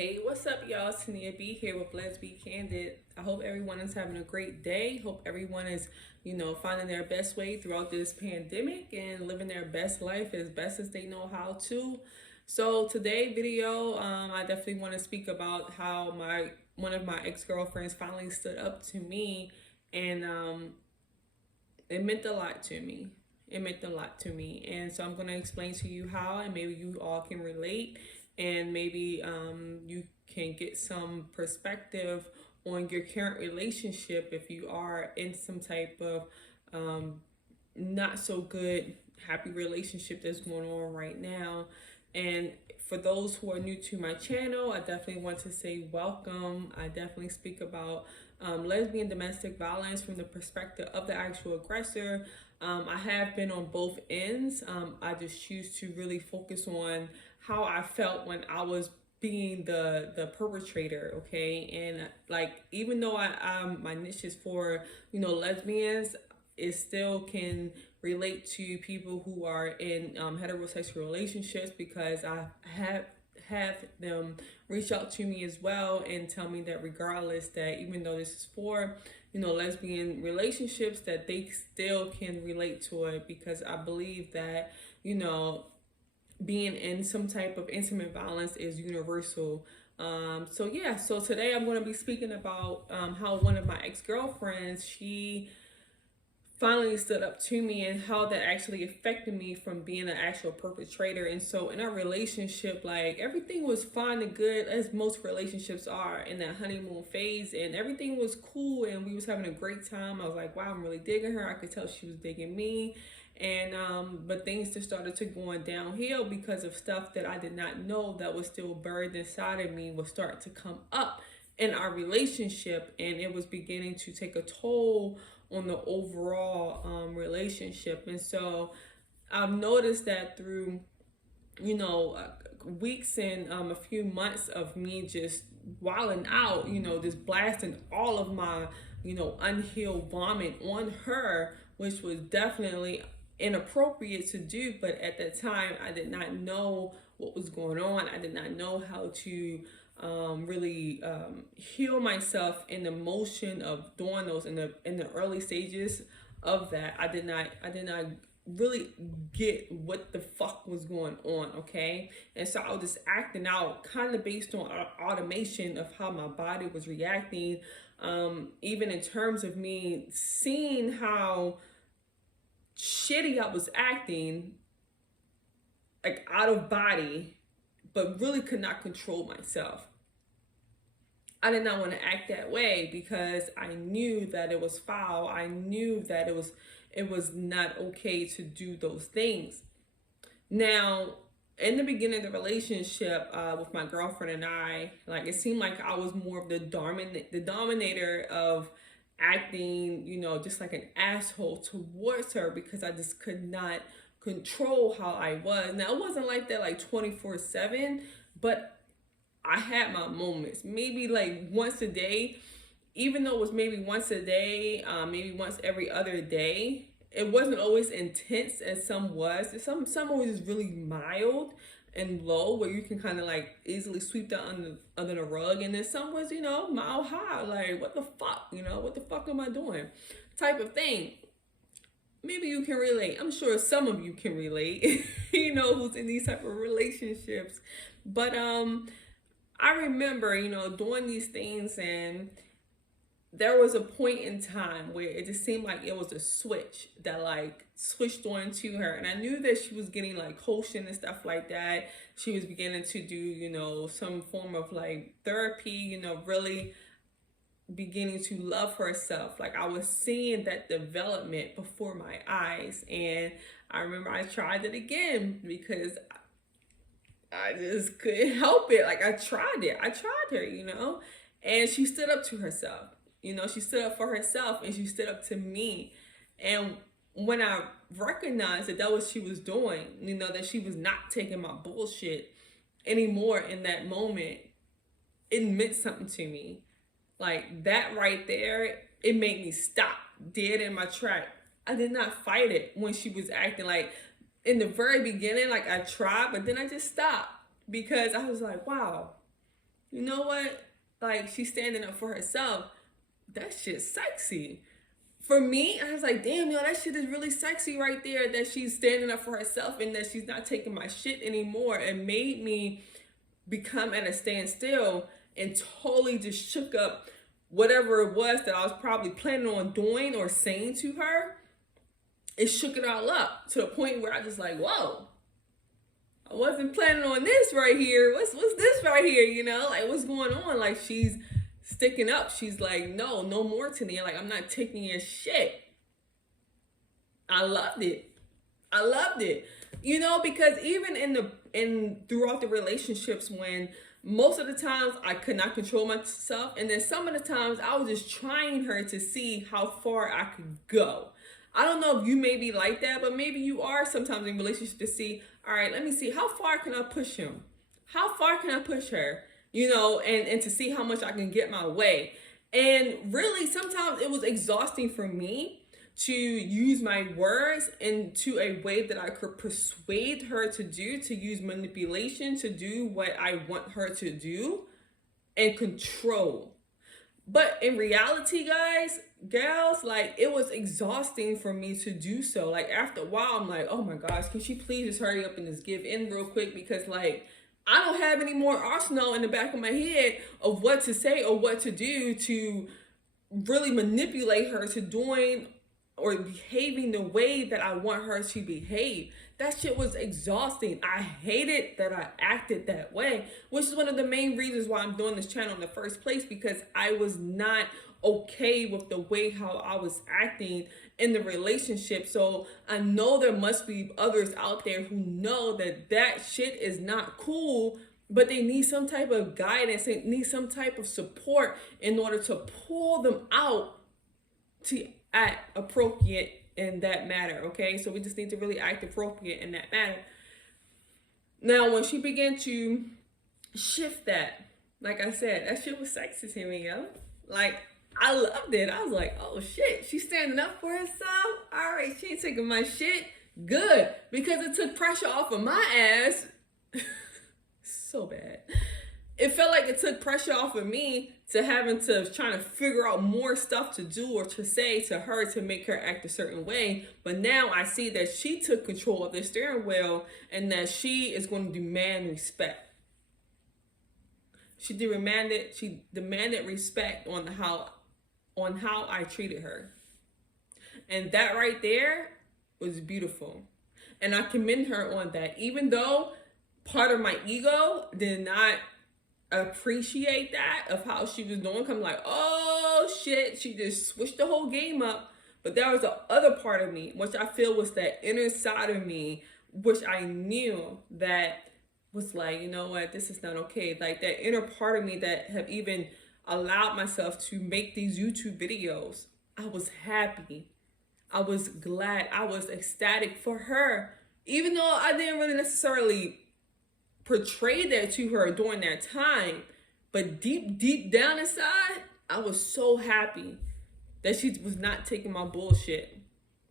Hey, what's up, y'all? Tania B here with Let's Be Candid. I hope everyone is having a great day. Hope everyone is, finding their best way throughout this pandemic and living their best life as best as they know how to. So today video, I definitely want to speak about how my one of my ex-girlfriends finally stood up to me, and it meant a lot to me. It meant a lot to me, and so I'm going to explain to you how, and maybe you all can relate, and maybe you can get some perspective on your current relationship if you are in some type of not so good happy relationship that's going on right now. And for those who are new to my channel, I definitely want to say welcome. I definitely speak about lesbian domestic violence from the perspective of the actual aggressor. I have been on both ends. I just choose to really focus on how I felt when I was being the perpetrator. Okay, and like, even though my niche is for lesbians, it still can relate to people who are in heterosexual relationships, because I have them reach out to me as well and tell me that regardless, that even though this is for lesbian relationships, that they still can relate to it, because I believe that being in some type of intimate violence is universal. So today I'm going to be speaking about how one of my ex-girlfriends, she finally stood up to me, and how that actually affected me from being an actual perpetrator. And so in our relationship, like, everything was fine and good, as most relationships are in that honeymoon phase, and everything was cool and we was having a great time. I was like, wow, I'm really digging her. I could tell she was digging me. And but things just started to going downhill because of stuff that I did not know that was still buried inside of me was starting to come up in our relationship, and it was beginning to take a toll on the overall relationship. And so I've noticed that through weeks and a few months of me just wilding out, just blasting all of my unhealed vomit on her, which was definitely inappropriate to do. But at that time, I did not know what was going on. I did not know how to really heal myself in the motion of doing those in the early stages of that. I did not really get what the fuck was going on. Okay, and so I was just acting out kind of based on automation of how my body was reacting, even in terms of me seeing how shitty I was acting, like out of body, but really could not control myself. I did not want to act that way because I knew that it was foul. I knew that it was not okay to do those things. Now, in the beginning of the relationship with my girlfriend and I, like, it seemed like I was more of the dominator of acting, just like an asshole towards her, because I just could not control how I was. Now, it wasn't like that like 24/7, but I had my moments, maybe like once a day. Even though it was maybe once a day, maybe once every other day, it wasn't always intense as some was. Some was really mild and low, where you can kind of like easily sweep that under the rug, and then some was mile high, like, what the fuck, what the fuck am I doing, type of thing. Maybe you can relate. I'm sure some of you can relate. Who's in these type of relationships. But I remember, doing these things, and there was a point in time where it just seemed like it was a switch that like switched on to her. And I knew that she was getting like coaching and stuff like that. She was beginning to do, some form of like therapy, really beginning to love herself. Like, I was seeing that development before my eyes. And I remember I tried it again because I just couldn't help it. Like, I tried it. I tried her, and she stood up to herself. She stood up for herself, and she stood up to me. And when I recognized that that was what she was doing, that she was not taking my bullshit anymore in that moment, it meant something to me. Like, that right there, it made me stop dead in my track. I did not fight it when she was acting like, in the very beginning, like, I tried, but then I just stopped, because I was like, wow, you know what? Like, she's standing up for herself. That shit's sexy. For me, I was like, damn, yo, that shit is really sexy right there, that she's standing up for herself and that she's not taking my shit anymore. It made me become at a standstill and totally just shook up whatever it was that I was probably planning on doing or saying to her. It shook it all up to the point where I just like, whoa, I wasn't planning on this right here. What's this right here? You know, like, what's going on? Like, she's sticking up. She's like, no more, Tania. Like, I'm not taking your shit. I loved it. I loved it. You know, because even throughout the relationships, when most of the times I could not control myself, and then some of the times I was just trying her to see how far I could go. I don't know if you may be like that, but maybe you are sometimes in relationships to see, all right, let me see, how far can I push him? How far can I push her? You know, and to see how much I can get my way. And really, sometimes it was exhausting for me to use my words into a way that I could persuade her to do, to use manipulation to do what I want her to do, and control. But in reality, guys, gals, like, it was exhausting for me to do so. Like, after a while, I'm like, oh my gosh, can she please just hurry up and just give in real quick? Because, like, I don't have any more arsenal in the back of my head of what to say or what to do to really manipulate her to doing or behaving the way that I want her to behave. That shit was exhausting. I hated that I acted that way, which is one of the main reasons why I'm doing this channel in the first place, because I was not okay with the way how I was acting in the relationship. So I know there must be others out there who know that that shit is not cool, but they need some type of guidance, they need some type of support in order to pull them out to act appropriate in that matter. Okay, so we just need to really act appropriate in that matter. Now, when she began to shift that, like I said, that shit was sexy to me, yo. Like, I loved it. I was like, oh shit, she's standing up for herself. All right, she ain't taking my shit. Good, because it took pressure off of my ass. So bad. It felt like it took pressure off of me to having to trying to figure out more stuff to do or to say to her to make her act a certain way. But now I see that she took control of the steering wheel and that she is going to demand respect. She demanded respect on how I treated her. And that right there was beautiful. And I commend her on that. Even though part of my ego did not appreciate that of how she was doing. I'm like, oh shit, she just switched the whole game up. But there was the other part of me, which I feel was that inner side of me, which I knew that was like, you know what, this is not okay. Like, that inner part of me that have even allowed myself to make these YouTube videos. I was happy. I was glad. I was ecstatic for her. Even though I didn't really necessarily portray that to her during that time, but deep down inside, I was so happy that she was not taking my bullshit,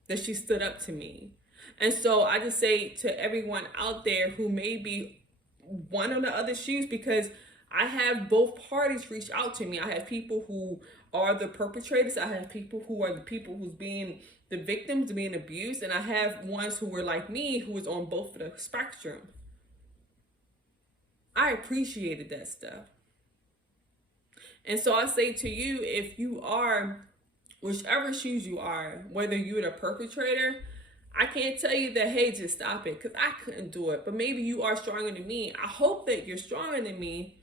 that she stood up to me. And so I just say to everyone out there who may be one of the other shoes, because I have both parties reach out to me. I have people who are the perpetrators. I have people who are the people who's being the victims, being abused. And I have ones who were like me, who was on both of the spectrum. I appreciated that stuff. And so I say to you, if you are, whichever shoes you are, whether you're the perpetrator, I can't tell you that, hey, just stop it, because I couldn't do it. But maybe you are stronger than me. I hope that you're stronger than me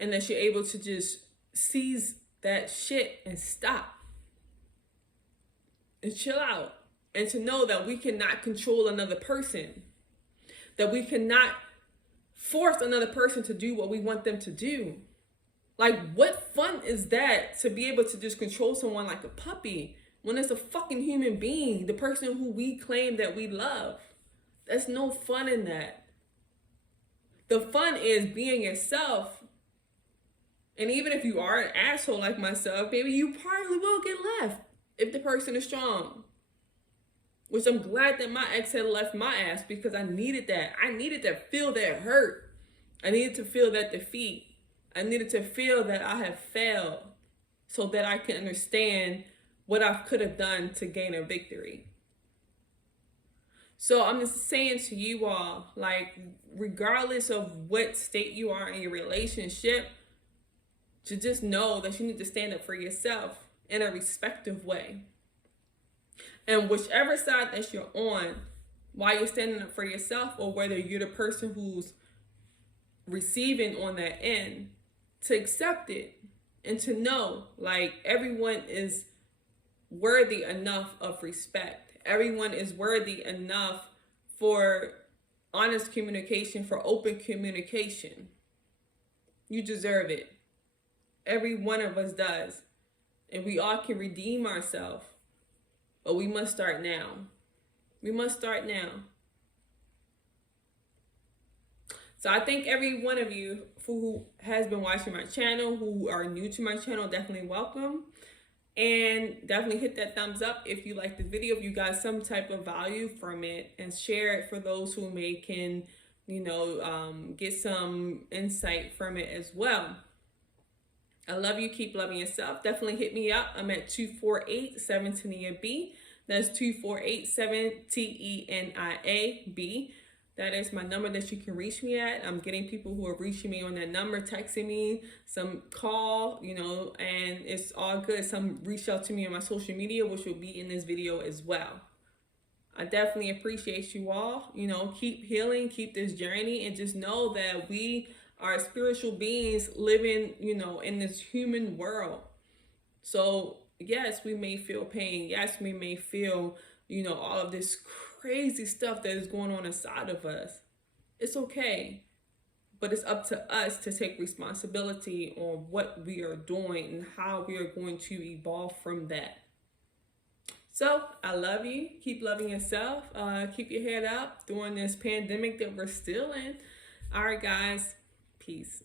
and that you're able to just seize that shit and stop and chill out, and to know that we cannot control another person, that we cannot force another person to do what we want them to do. Like, what fun is that, to be able to just control someone like a puppy when it's a fucking human being, the person who we claim that we love? There's no fun in that. The fun is being yourself. And even if you are an asshole like myself, maybe you probably will get left if the person is strong. Which I'm glad that my ex had left my ass, because I needed that. I needed to feel that hurt. I needed to feel that defeat. I needed to feel that I have failed so that I can understand what I could have done to gain a victory. So I'm just saying to you all, like, regardless of what state you are in your relationship, to just know that you need to stand up for yourself in a respectful way. And whichever side that you're on, while you're standing up for yourself, or whether you're the person who's receiving on that end, to accept it and to know, like, everyone is worthy enough of respect. Everyone is worthy enough for honest communication, for open communication. You deserve it. Every one of us does. And we all can redeem ourselves. But we must start now. We must start now. So I thank every one of you who has been watching my channel, who are new to my channel, definitely welcome. And definitely hit that thumbs up if you like the video, if you got some type of value from it, and share it for those who can, get some insight from it as well. I love you. Keep loving yourself. Definitely hit me up. I'm at 248-7TENIA-B. That's 248-7TENIA-B. That is my number that you can reach me at. I'm getting people who are reaching me on that number, texting me, some call, and it's all good. Some reach out to me on my social media, which will be in this video as well. I definitely appreciate you all. Keep healing, keep this journey, and just know that we are spiritual beings living, in this human world. So yes, we may feel pain. Yes, we may feel, all of this crazy stuff that is going on inside of us. It's okay. But it's up to us to take responsibility on what we are doing and how we are going to evolve from that. So I love you. Keep loving yourself. Keep your head up during this pandemic that we're still in. All right, guys. Peace.